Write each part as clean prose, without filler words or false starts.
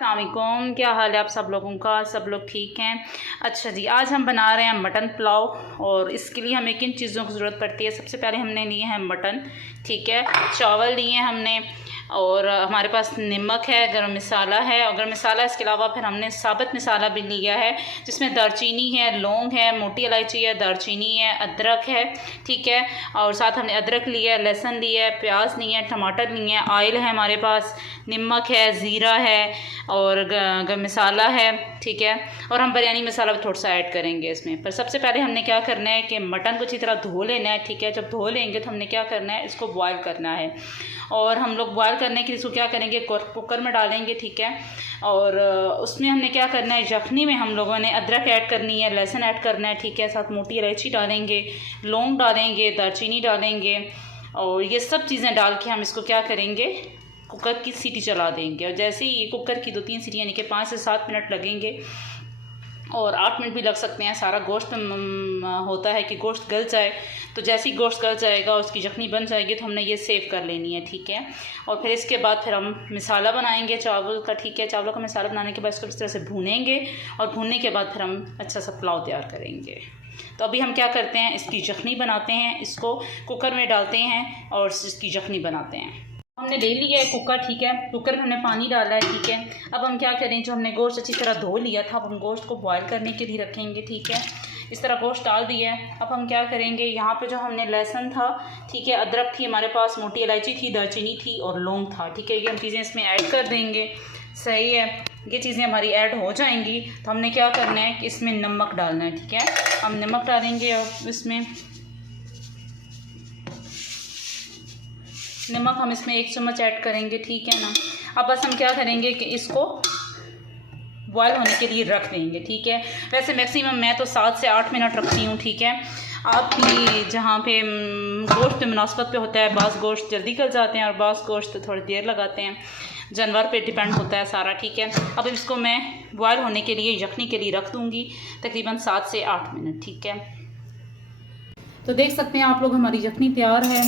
अस्सलामुअलैकुम, क्या हाल है आप सब लोगों का। सब लोग ठीक हैं। अच्छा जी, आज हम बना रहे हैं मटन पुलाव और इसके लिए हमें किन चीज़ों की ज़रूरत पड़ती है। सबसे पहले हमने लिए हैं मटन, ठीक है, चावल लिए हैं हमने, और हमारे पास नमक है, गरम मसाला है, और गरम मसाला इसके अलावा फिर हमने साबुत मसाला भी लिया है जिसमें दालचीनी है, लौंग है, मोटी इलायची है, दालचीनी है, अदरक है, ठीक है, और साथ हमने अदरक लिया है, लहसुन लिया है, प्याज लिए हैं, टमाटर लिए हैं, ऑयल है हमारे पास, नमक है, ज़ीरा है और गरम मसाला है, ठीक है, और हम बिरयानी मसाला भी थोड़ा सा ऐड करेंगे इसमें। पर सबसे पहले हमने क्या करना है कि मटन को अच्छी तरह धो लेना है, ठीक है। जब धो लेंगे तो हमने क्या करना है, इसको बॉयल करना है, और हम लोग बॉयल करने के लिए इसको क्या करेंगे, कुकर में डालेंगे, ठीक है, और उसमें हमने क्या करना है, यखनी में हम लोगों ने अदरक ऐड करनी है, लहसुन ऐड करना है, ठीक है, साथ मोटी इलायची डालेंगे, लौंग डालेंगे, दालचीनी डालेंगे, और ये सब चीज़ें डाल के हम इसको क्या करेंगे, कुकर की सीटी चला देंगे। और जैसे ही कुकर की 2-3 सीटी यानी कि 5 से 7 मिनट लगेंगे, और 8 मिनट भी लग सकते हैं। सारा गोश्त होता है कि गोश्त गल जाए, तो जैसे ही गोश्त गल जाएगा, उसकी यखनी बन जाएगी, तो हमने ये सेव कर लेनी है, ठीक है। और फिर इसके बाद फिर हम मसाला बनाएंगे चावल का, ठीक है। चावलों का मसाला बनाने के बाद इसको इस तरह से भूनेंगे, और भूनने के बाद फिर हम अच्छा सा पुलाव तैयार करेंगे। तो अभी हम क्या करते हैं, इसकी यखनी बनाते हैं, इसको कुकर में डालते हैं और इसकी यखनी बनाते हैं। हमने ले लिया है कुकर, ठीक है, कुकर में हमने पानी डाला है, ठीक है। अब हम क्या करें, जो हमने गोश्त अच्छी तरह धो लिया था, अब हम गोश्त को बॉयल करने के लिए रखेंगे, ठीक है। इस तरह गोश्त डाल दिया है। अब हम क्या करेंगे, यहाँ पे जो हमने लहसुन था, ठीक है, अदरक थी हमारे पास, मोटी इलायची थी, दालचीनी थी और लौंग था, ठीक है, ये हम चीज़ें इसमें ऐड कर देंगे। सही है, ये चीज़ें हमारी ऐड हो जाएंगी तो हमने क्या करना है कि इसमें नमक डालना है, ठीक है। हम नमक डालेंगे और इसमें नमक हम इसमें 1 चम्मच ऐड करेंगे, ठीक है ना। अब बस हम क्या करेंगे कि इसको बॉयल होने के लिए रख देंगे, ठीक है। वैसे मैक्सिमम मैं तो 7 से 8 मिनट रखती हूँ, ठीक है। आप भी जहाँ पे गोश्त पे मुनासबत पे होता है, बाज़ गोश्त जल्दी गल जाते हैं और बाज़ गोश्त थोड़ी देर लगाते हैं, जानवर पे डिपेंड होता है सारा, ठीक है। अब इसको मैं बॉयल होने के लिए यखनी के लिए रख दूँगी तकरीबन 7 से 8 मिनट, ठीक है। तो देख सकते हैं आप लोग, हमारी यखनी तैयार है।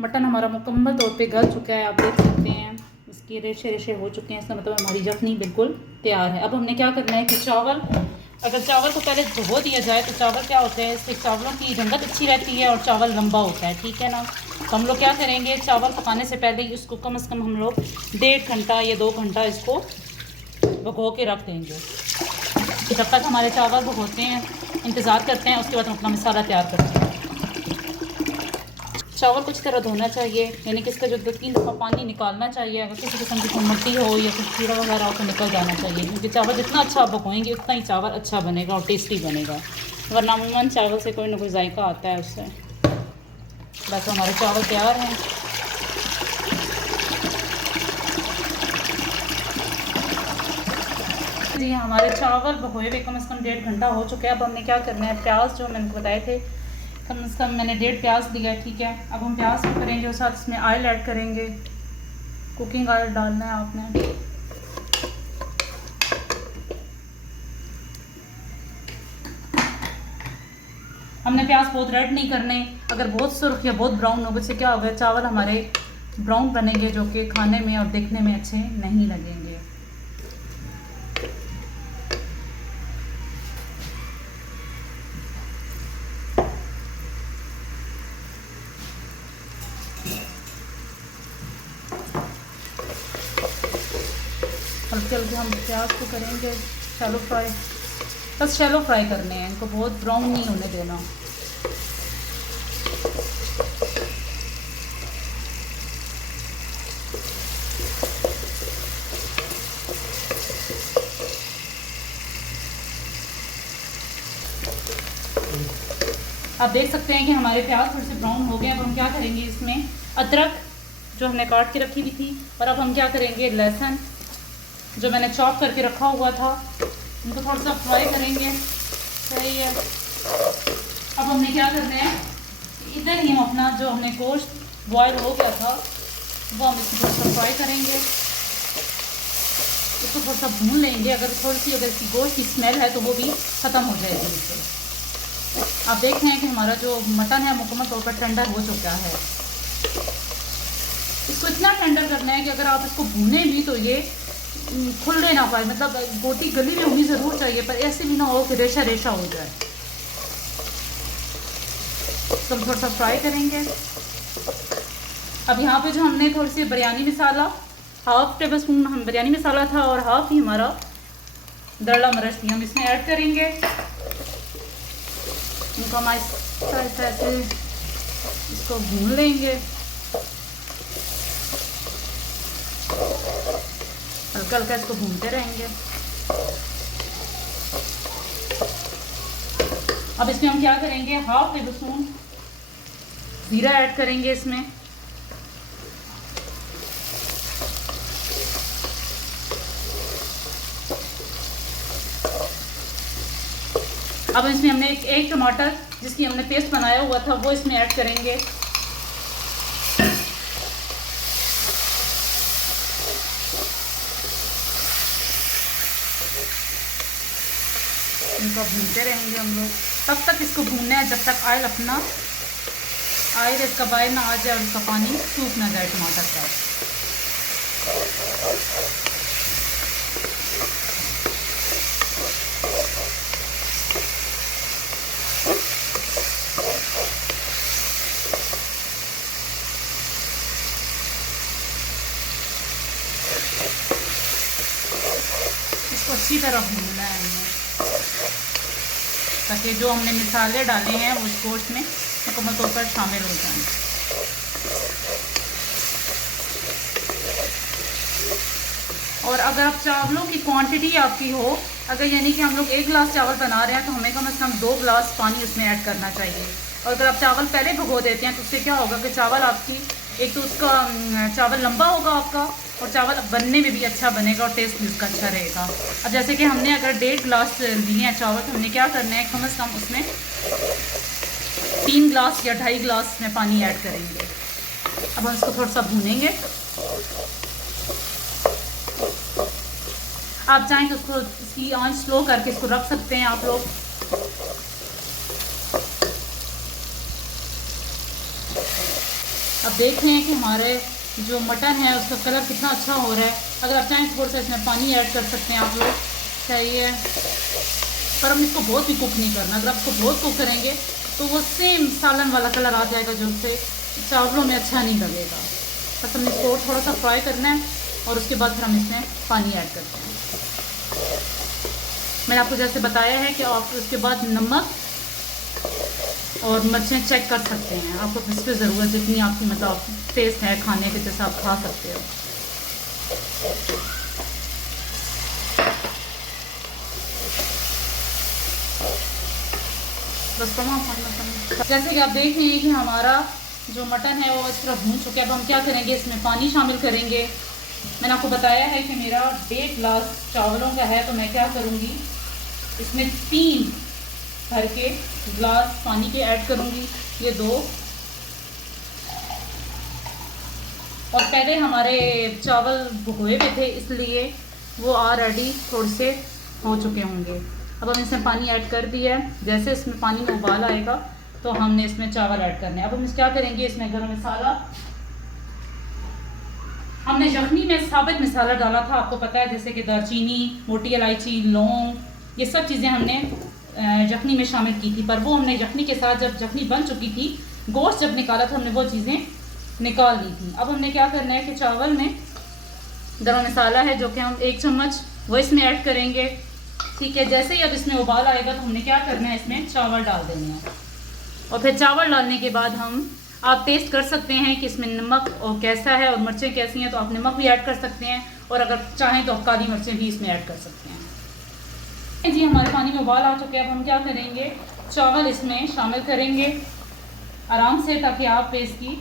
मटन हमारा मुकम्मल तौर पे गल चुका है, आप देख सकते हैं इसकी रेशे रेशे हो चुके हैं, इसका मतलब हमारी यखनी बिल्कुल तैयार है। अब हमने क्या करना है कि चावल, अगर चावल को पहले धो दिया जाए तो चावल क्या होता है, इससे चावलों की रंगत अच्छी रहती है और चावल लंबा होता है, ठीक है ना। तो हम लोग क्या करेंगे, चावल पकाने से पहले ही उसको कम से कम हम लोग 1.5 घंटा या 2 घंटा इसको भिगो के रख देंगे। जब तक हमारे चावल भिगोते हैं, इंतज़ार करते हैं, उसके बाद हम अपना मसाला तैयार करते हैं। चावल कुछ तरह धोना चाहिए, यानी कि इसका जो 2-3 दफ़ा पानी निकालना चाहिए। अगर किसी किस्म की मिट्टी हो या कुछ कीड़ा वगैरह हो तो निकल जाना चाहिए, क्योंकि चावल जितना अच्छा आप पकाएंगे उतना ही चावल अच्छा बनेगा और टेस्टी बनेगा। वरना अमूमन चावल से कोई ना कोई जायका आता है उससे। बस हमारे चावल तैयार हैं। जी, हमारे चावल भगोए हुए कम से कम 1.5 घंटा हो चुका है। अब हमने क्या करना है, प्याज जो मैंने बताए थे कम से कम मैंने 1.5 प्याज लिया है, ठीक है। अब हम प्याज को करेंगे और साथ इसमें ऑयल ऐड करेंगे, कुकिंग ऑयल डालना है आपने। हमने प्याज बहुत रेड नहीं करने, अगर बहुत सुर्ख या बहुत ब्राउन होगा इससे क्या होगा, चावल हमारे ब्राउन बनेंगे जो कि खाने में और देखने में अच्छे नहीं लगेंगे। हल्के हल्के हम प्याज को करेंगे शैलो फ्राई, बस शैलो फ्राई करने हैं, इनको बहुत ब्राउन नहीं होने देना। आप देख सकते हैं कि हमारे प्याज थोड़े से ब्राउन हो गए। अब हम क्या करेंगे, इसमें अदरक जो हमने काट के रखी हुई थी, और अब हम क्या करेंगे, लहसुन जो मैंने चॉप करके रखा हुआ था, उनको थोड़ा सा फ्राई करेंगे। सही है। अब हमने क्या करना है, इधर ही हम अपना जो हमने गोश्त बॉयल हो गया था वो हम इसको थोड़ा सा फ्राई करेंगे, इसको थोड़ा सा भून लेंगे। अगर थोड़ी सी अगर इसकी गोश्त की स्मेल है तो वो भी ख़त्म हो जाएगी इससे। आप देख रहे हैं कि हमारा जो मटन है मुकम्मल तौर पर टेंडर हो चुका है। इसको इतना टेंडर करना है कि अगर आप इसको भूने भी तो ये खुलने ना पाए, मतलब बोटी गली में होनी ज़रूर चाहिए, पर ऐसे भी ना हो कि रेशा रेशा हो जाए। तो हम थोड़ा सा फ्राई करेंगे। अब यहाँ पे जो हमने थोड़ी सी बिरयानी मसाला, हाफ टेबल स्पून हम बिरयानी मसाला था और हाफ ही हमारा दरला मिर्च थी, हम इसमें ऐड करेंगे। इनको हम ऐसे इसको भून लेंगे, हल्का हल्का इसको भूनते रहेंगे। अब इसमें हम क्या करेंगे, हाफ टेबल स्पून जीरा ऐड करेंगे इसमें। अब इसमें हमने एक टमाटर जिसकी हमने पेस्ट बनाया हुआ था वो इसमें ऐड करेंगे। इनको भूनते रहेंगे हम लोग, तब तक इसको भूनना है जब तक ऑयल इसका बाहर ना आ जाए और उसका पानी सूख ना जाए टमाटर का। इसको अच्छी तरह भूनना है हमें, ताकि जो हमने मसाले डाले हैं वो इस गोश्त में मुकम्मल तौर पर शामिल हो जाएं। और अगर आप चावलों की क्वांटिटी आपकी हो, अगर यानी कि हम लोग 1 गिलास चावल बना रहे हैं तो हमें कम से कम 2 गिलास पानी उसमें ऐड करना चाहिए। और अगर आप चावल पहले भिगो देते हैं तो उससे क्या होगा कि चावल आपकी, एक तो उसका चावल लंबा होगा आपका, और चावल बनने में भी अच्छा बनेगा और टेस्ट भी उसका अच्छा रहेगा। अब जैसे कि हमने अगर 1.5 गिलास लिए हैं चावल, तो हमने क्या करना है, कम से कम उसमें 3 गिलास या 2.5 गिलास में पानी ऐड करेंगे। अब हम इसको थोड़ा सा भूनेंगे। आप चाहें तो उसको, इसकी आंच स्लो करके इसको रख सकते हैं आप लोग। अब देख रहे हैं कि हमारे जो मटन है उसका कलर कितना अच्छा हो रहा है। अगर आप चाहें थोड़ा सा इसमें पानी ऐड कर सकते हैं आप लोग, चाहिए, पर हम इसको बहुत भी कुक नहीं करना। अगर आप इसको बहुत कुक करेंगे तो वो सेम सालन वाला कलर आ जाएगा जो उससे चावलों में अच्छा नहीं लगेगा। बस हमने इसको थोड़ा सा फ्राई करना है और उसके बाद फिर हम इसमें पानी ऐड करते हैं। मैंने आपको जैसे बताया है कि आप उसके बाद नमक और मिर्चें चेक कर सकते हैं, आपको इस पर ज़रूरत जितनी आपकी मतलब टेस्ट है खाने के जैसा आप खा सकते हो। बस जैसे कि आप देख रहे हैं कि हमारा जो मटन है वो इस तरह भून चुका है। अब हम क्या करेंगे, इसमें पानी शामिल करेंगे। मैंने आपको बताया है कि मेरा 1.5 गिलास चावलों का है, तो मैं क्या करूँगी, इसमें 3 भर के गिलास पानी के ऐड करूँगी, ये 2। और पहले हमारे चावल भिगोए हुए थे इसलिए वो ऑलरेडी थोड़े से हो चुके होंगे। अब हम इसमें पानी ऐड कर दिया है। जैसे इसमें पानी में उबाल आएगा तो हमने इसमें चावल ऐड करने हैं। अब हम क्या करेंगे, इसमें गरम मसाला, हमने यखनी में साबित मसाला डाला था, आपको पता है, जैसे कि दालचीनी, मोटी इलायची, लौंग, ये सब चीज़ें हमने यखनी में शामिल की थी। पर वो हमने यखनी के साथ जब यखनी बन चुकी थी, गोश्त जब निकाला था, हमने वो चीज़ें निकाल ली थी। अब हमने क्या करना है कि चावल में गरम मसाला है जो कि हम 1 चम्मच वो इसमें ऐड करेंगे। ठीक है, जैसे ही अब इसमें उबाल आएगा तो हमने क्या करना है, इसमें चावल डाल देने हैं। और फिर चावल डालने के बाद आप टेस्ट कर सकते हैं कि इसमें नमक और कैसा है और मिर्चें कैसी हैं, तो आप नमक भी ऐड कर सकते हैं, और अगर चाहें तो आप काली मिर्चें भी इसमें ऐड कर सकते हैं। जी, हमारे पानी में उबाल आ चुके हैं। अब हम क्या करेंगे, चावल इसमें शामिल करेंगे आराम से, ताकि आप इसकी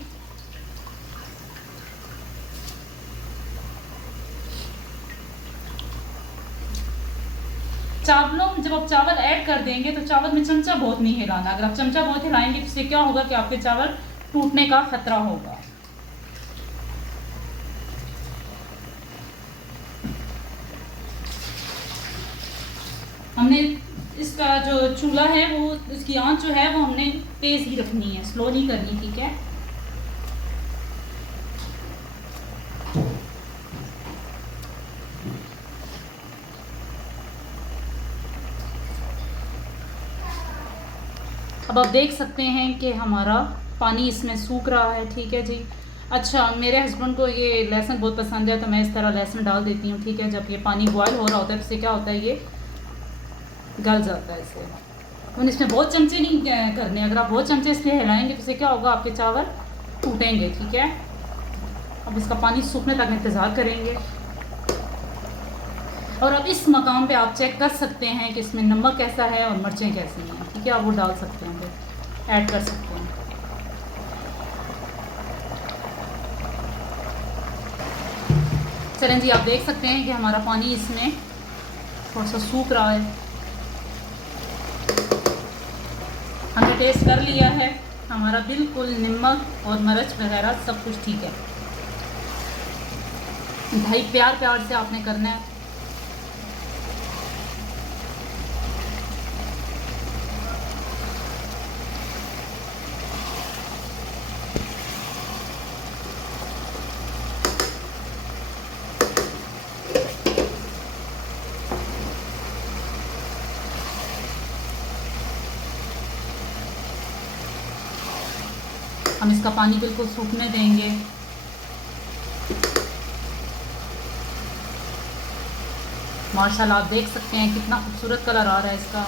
चावलों, जब आप चावल ऐड कर देंगे तो चावल में चमचा बहुत नहीं हिलाना। अगर आप चमचा बहुत हिलाएंगे तो इससे क्या होगा कि आपके चावल टूटने का खतरा होगा। हमने इसका जो चूल्हा है वो, इसकी आंच जो है वो हमने तेज ही रखनी है, स्लो नहीं करनी। ठीक है, अब आप देख सकते हैं कि हमारा पानी इसमें सूख रहा है। ठीक है जी। अच्छा, मेरे हस्बैंड को ये लहसुन बहुत पसंद है तो मैं इस तरह लहसुन डाल देती हूँ। ठीक है, जब ये पानी बॉयल हो रहा होता है तो इससे क्या होता है, ये गल जाता है इससे। तो इसमें बहुत चमचे नहीं करने, अगर आप बहुत चमचे इसमें हिलाएंगे तो इससे क्या होगा, आपके चावल टूटेंगे। ठीक है, अब इसका पानी सूखने तक इंतज़ार करेंगे। और अब इस मकाम पे आप चेक कर सकते हैं कि इसमें नमक कैसा है और मिर्चें कैसी हैं। ठीक है, आप वो डाल सकते हैं, फिर ऐड कर सकते हैं। चलें जी, आप देख सकते हैं कि हमारा पानी इसमें थोड़ा सा सूख रहा है। हमने टेस्ट कर लिया है, हमारा बिल्कुल नमक और मिर्च वगैरह सब कुछ ठीक है। भाई प्यार प्यार से आपने करना है। हम इसका पानी बिल्कुल सूखने देंगे। माशाल्लाह आप देख सकते हैं कितना खूबसूरत कलर आ रहा है इसका।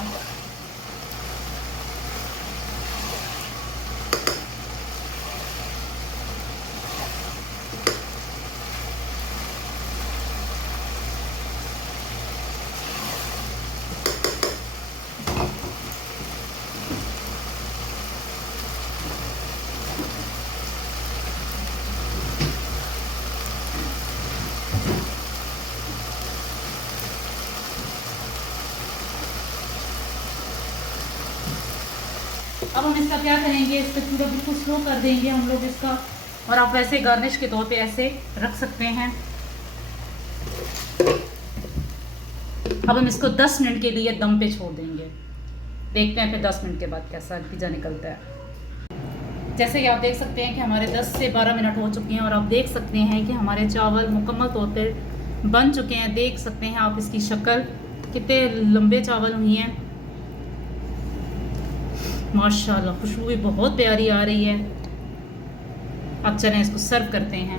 अब हम इसका क्या करेंगे, इसका चूल्हा बिल्कुल स्लो कर देंगे हम लोग इसका। और आप वैसे गार्निश के तौर पे ऐसे रख सकते हैं। अब हम इसको 10 मिनट के लिए दम पे छोड़ देंगे। देखते हैं फिर 10 मिनट के बाद कैसा नतीजा निकलता है। जैसे कि आप देख सकते हैं कि हमारे 10 से 12 मिनट हो चुके हैं और आप देख सकते हैं कि हमारे चावल मुकम्मल तौर पे बन चुके हैं। देख सकते हैं आप इसकी शक्ल, कितने लंबे चावल हुए हैं। माशाल्लाह खुशबू भी बहुत प्यारी आ रही है। अब चलें इसको सर्व करते हैं।